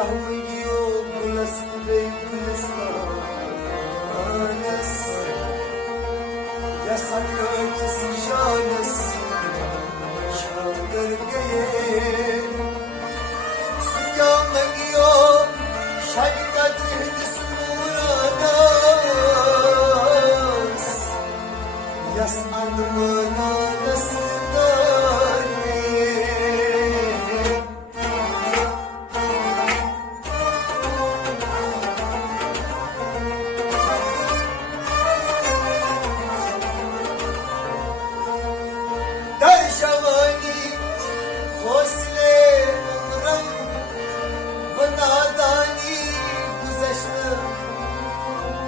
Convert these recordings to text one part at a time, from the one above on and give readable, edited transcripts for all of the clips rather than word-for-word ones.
Yahweh gulast ve gulistanes Yasak sıcanes Şaldır geye Sıkâme giyo Şaykat hidis muranas Yas admana nasdane در جوانی حوصله عمرم و نادانی گذشتم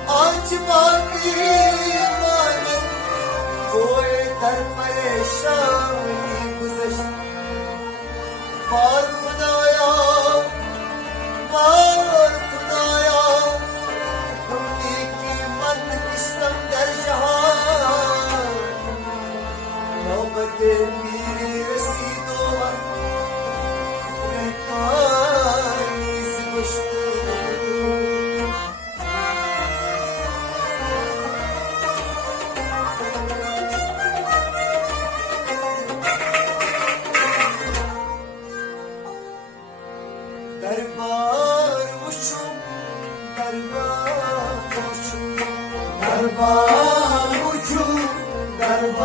آنچ باقی مانم کوی در پریشانی گذشتم بار خدایا کنی کی من کشتم در جهان نوبت میری رسید و مهمانی زشتم دربار وشم دربار وشم دربار وشم دربار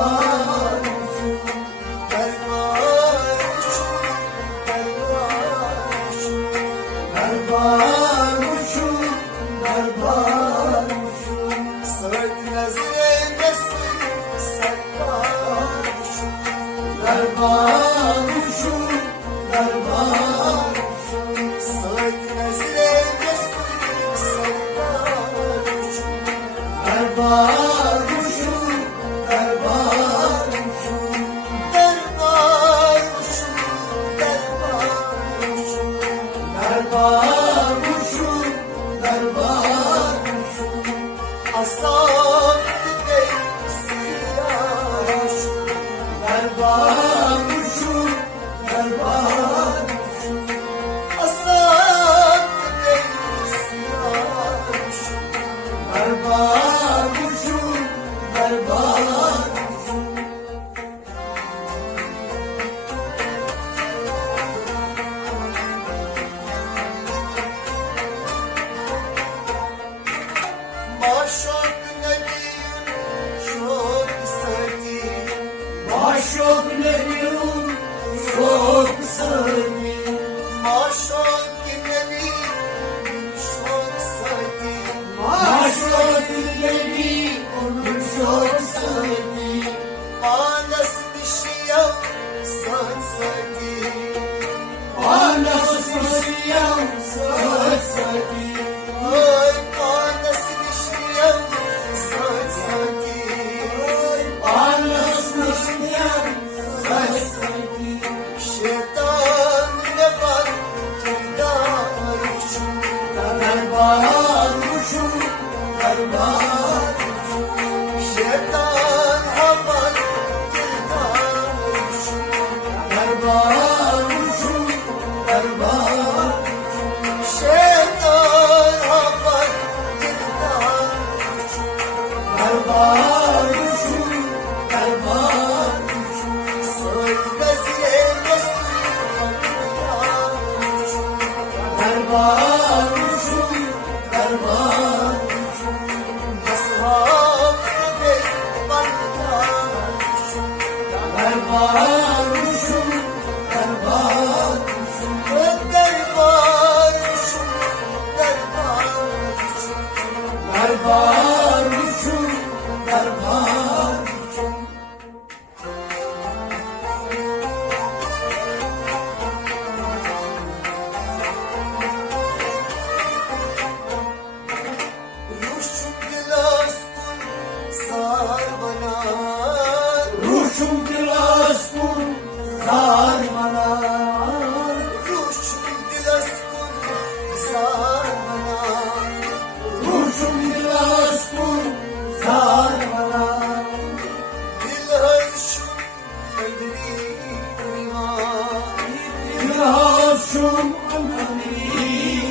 Şum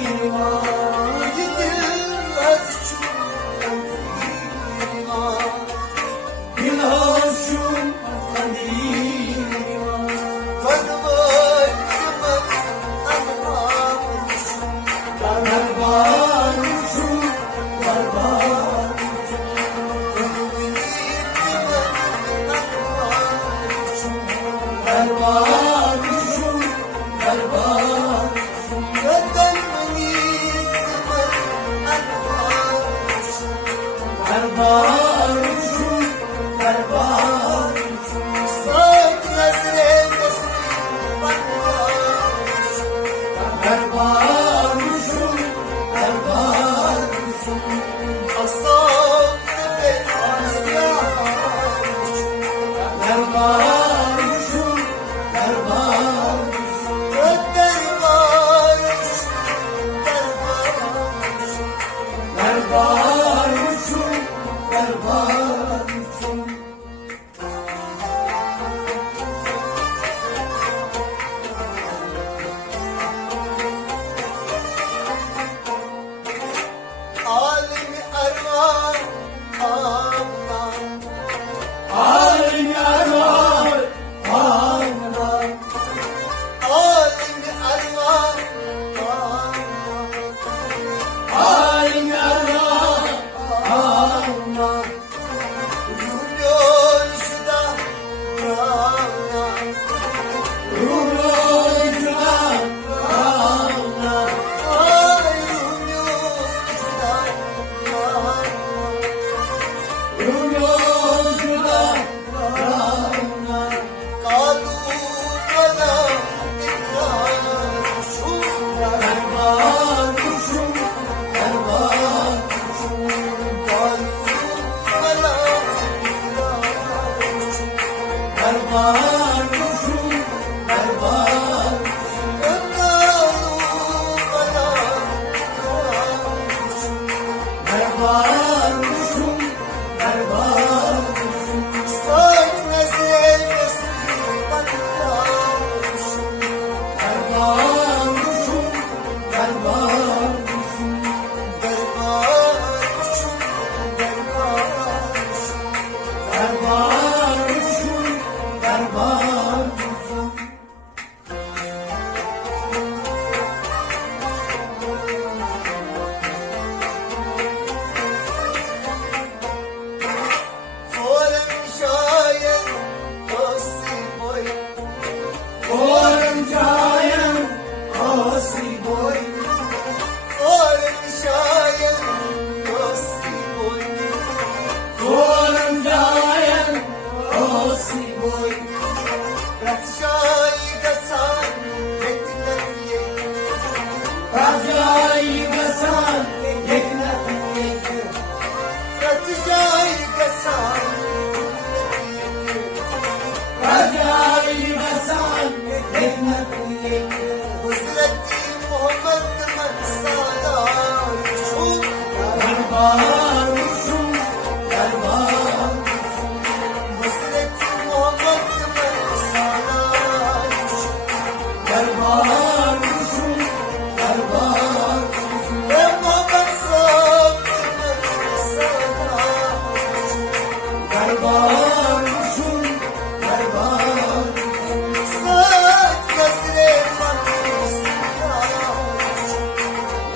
Derbar kuşum, derbar kuşum. Ama baksam sana. Derbar kuşum, derbar kuşum. Saat gözlerim bakmışsın.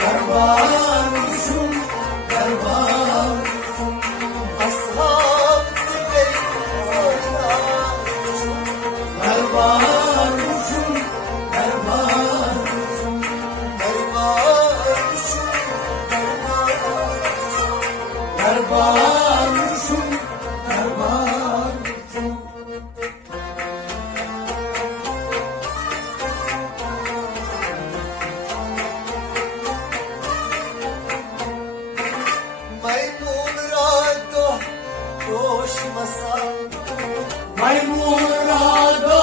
Derbar kuşum, derbar kuşum. Ashab benim sana. Derbar kuşum, derbar kuşum. Derbar kuşum, derbar kuşum. Derbar kuşum, derbar kuşum. Maymun rado koşmasa, maymun rado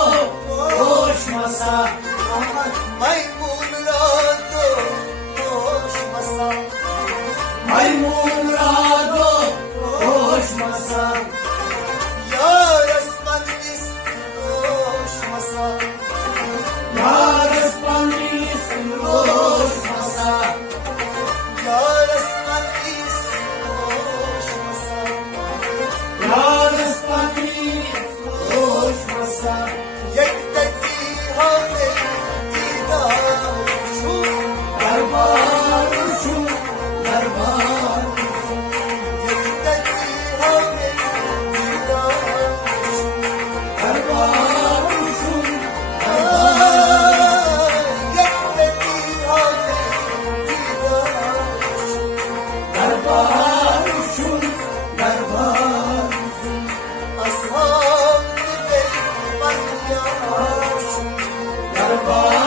koşmasa, maymun rado koşmasa, maymun rado koşmasa, yar asmanımız koşmasa, yar asmanımız koşmasa, yar asmanımız koşmasa, yar asmanımız koşmasa, yekteki hale didar şu, derbar şu, derbar şu, yekteki hale didar şu, derbar şu, yekteki hale didar şu, derbar şu, derbar şu. Ashab benim var ya, derbar